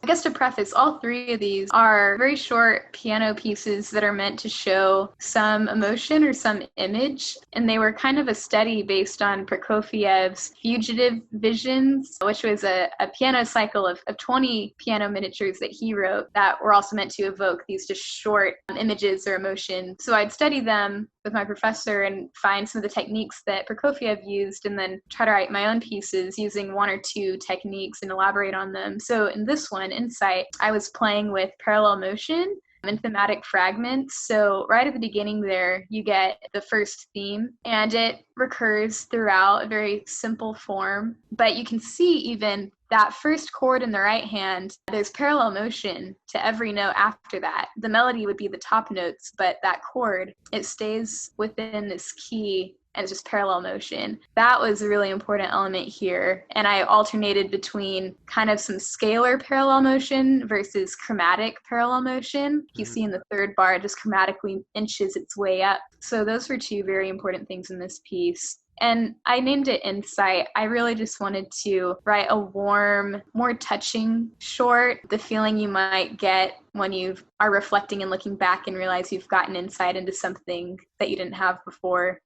I guess to preface, all three of these are very short piano pieces that are meant to show some emotion or some image. And they were kind of a study based on Prokofiev's Fugitive Visions, which was a piano cycle of 20 piano miniatures that he wrote that were also meant to evoke these just short images or emotion. So I'd study them with my professor and find some of the techniques that Prokofiev used and then try to write my own pieces using one or two techniques and elaborate on them. So in this one, Insight, I was playing with parallel motion and thematic fragments. So right at the beginning there, you get the first theme and it recurs throughout a very simple form, but you can see even that first chord in the right hand, there's parallel motion to every note after that. The melody would be the top notes, but that chord, it stays within this key and it's just parallel motion. That was a really important element here. And I alternated between kind of some scalar parallel motion versus chromatic parallel motion. You see in the third bar, it just chromatically inches its way up. So those were two very important things in this piece. And I named it Insight. I really just wanted to write a warm, more touching short, the feeling you might get when you are reflecting and looking back and realize you've gotten insight into something that you didn't have before.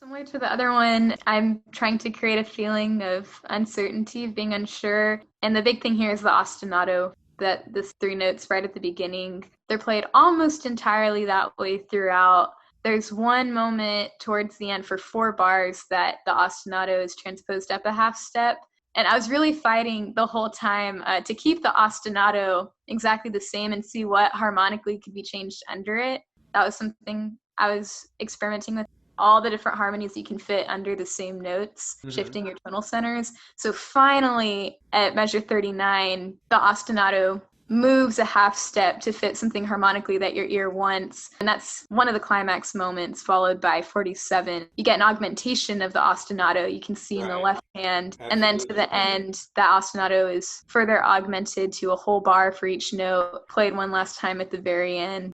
Similar to the other one, I'm trying to create a feeling of uncertainty, of being unsure. And the big thing here is the ostinato, that the three notes right at the beginning, they're played almost entirely that way throughout. There's one moment towards the end for 4 bars that the ostinato is transposed up a half step. And I was really fighting the whole time to keep the ostinato exactly the same and see what harmonically could be changed under it. That was something I was experimenting with, all the different harmonies you can fit under the same notes, shifting your tonal centers. So finally, at measure 39, the ostinato moves a half step to fit something harmonically that your ear wants. And that's one of the climax moments, followed by 47. You get an augmentation of the ostinato, you can see in the left hand. Absolutely. And then to the end, that ostinato is further augmented to a whole bar for each note, played one last time at the very end.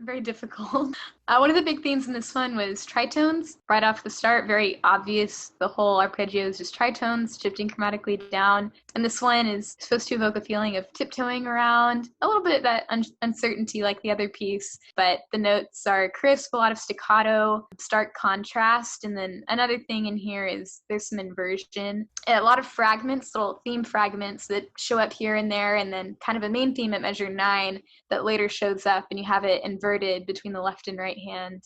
Very difficult. One of the big themes in this one was tritones. Right off the start, very obvious. The whole arpeggio is just tritones shifting chromatically down. And this one is supposed to evoke a feeling of tiptoeing around, a little bit of that uncertainty like the other piece. But the notes are crisp, a lot of staccato, stark contrast. And then another thing in here is there's some inversion. A lot of fragments, little theme fragments that show up here and there, and then kind of a main theme at measure 9 that later shows up, and you have it inverted between the left and right hand.